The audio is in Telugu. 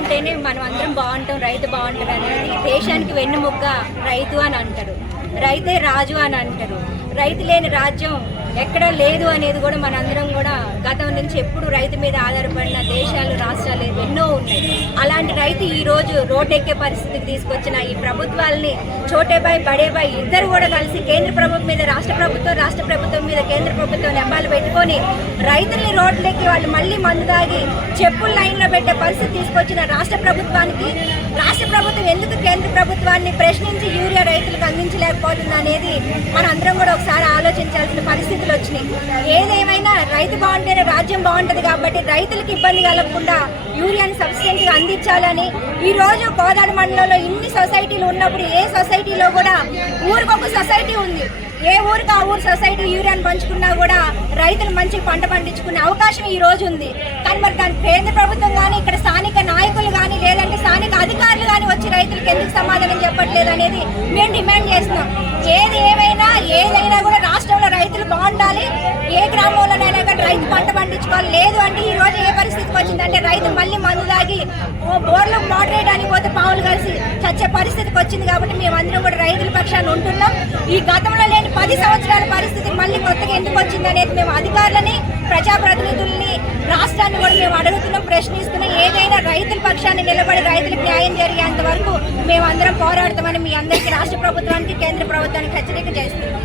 ఉంటేనే మనం అందరం బాగుంటాం రైతు బాగుంటారు అనేది దేశానికి వెన్నుముక్క రైతు అని అంటారు. రైతే రాజు అని అంటారు. రైతు లేని రాజ్యం ఎక్కడ లేదు అనేది కూడా మనందరం కూడా గతం నుంచి ఎప్పుడు రైతు మీద ఆధారపడిన దేశాలు రాష్ట్రాలు ఎన్నో ఉన్నాయి. అలాంటి రైతు ఈ రోజు రోడ్డెక్కే పరిస్థితికి తీసుకొచ్చిన ఈ ప్రభుత్వాలని చోటేబాయ్ బడేబాయ్ ఇద్దరు కూడా కలిసి కేంద్ర ప్రభుత్వం మీద రాష్ట్ర ప్రభుత్వం రాష్ట్ర ప్రభుత్వం మీద కేంద్ర ప్రభుత్వం నెంబాలు పెట్టుకొని రైతుల్ని రోడ్లెక్కి వాళ్ళు మళ్ళీ మందు దాగి చెప్పులు లైన్లో పెట్టే తీసుకొచ్చిన రాష్ట్ర ప్రభుత్వానికి రాష్ట్ర ప్రభుత్వం ఎందుకు కేంద్ర ప్రభుత్వాన్ని ప్రశ్నించి యూరియా రైతులకు అందించలేకపోతుంది అనేది మనందరం కూడా ఒకసారి ఆలోచించాల్సిన పరిస్థితులు వచ్చినాయి. ఏదేమైనా రైతు బాగుంటేనే రాజ్యం బాగుంటుంది కాబట్టి రైతులకు ఇబ్బంది కలగకుండా యూరియాని సబ్సిడెంట్గా అందించాలని ఈ రోజు కోదాడ మండలంలో ఇన్ని సొసైటీలు ఉన్నప్పుడు ఏ సొసైటీలో కూడా ఊరికొక సొసైటీ ఉంది. ఏ ఊరికి ఆ ఊరు సొసైటీ యూరియాని పంచుకున్నా కూడా రైతులు మంచి పంట పండించుకునే అవకాశం ఈ రోజు ఉంది. కానీ మరి దాని కేంద్ర ప్రభుత్వం కానీ సమాధానం చెప్పట్లేదు అనేది మేము డిమాండ్ చేస్తున్నాం. ఏది ఏమైనా ఏదైనా కూడా రాష్ట్రంలో రైతులు బాగుండాలి. ఏ గ్రామంలోనైనా కానీ రైతు పంట పండించుకోవాలి. లేదు అంటే ఈ రోజు ఏ పరిస్థితికి వచ్చిందంటే రైతు మళ్ళీ మందు తాగి ఓ బోర్లు మోటర్ అని పోతే పావులు కలిసి చచ్చే పరిస్థితికి వచ్చింది కాబట్టి మేమందరం కూడా రైతుల పక్షాన్ని ఉంటున్నాం. ఈ గతంలో లేని పది సంవత్సరాల పరిస్థితి మళ్ళీ కొత్తగా ఎందుకు వచ్చింది అనేది మేము అధికారులని ప్రజాప్రతినిధుల్ని రాష్ట్రాన్ని కూడా మేము అడుగుతున్నాం ప్రశ్నిస్తున్నాం. పక్షాన్ని నిలబడి రైతులకు న్యాయం జరిగేంత వరకు మేము అందరం పోరాడతామని మీ అందరికీ రాష్ట్ర ప్రభుత్వానికి కేంద్ర ప్రభుత్వానికి హెచ్చరిక చేస్తున్నాం.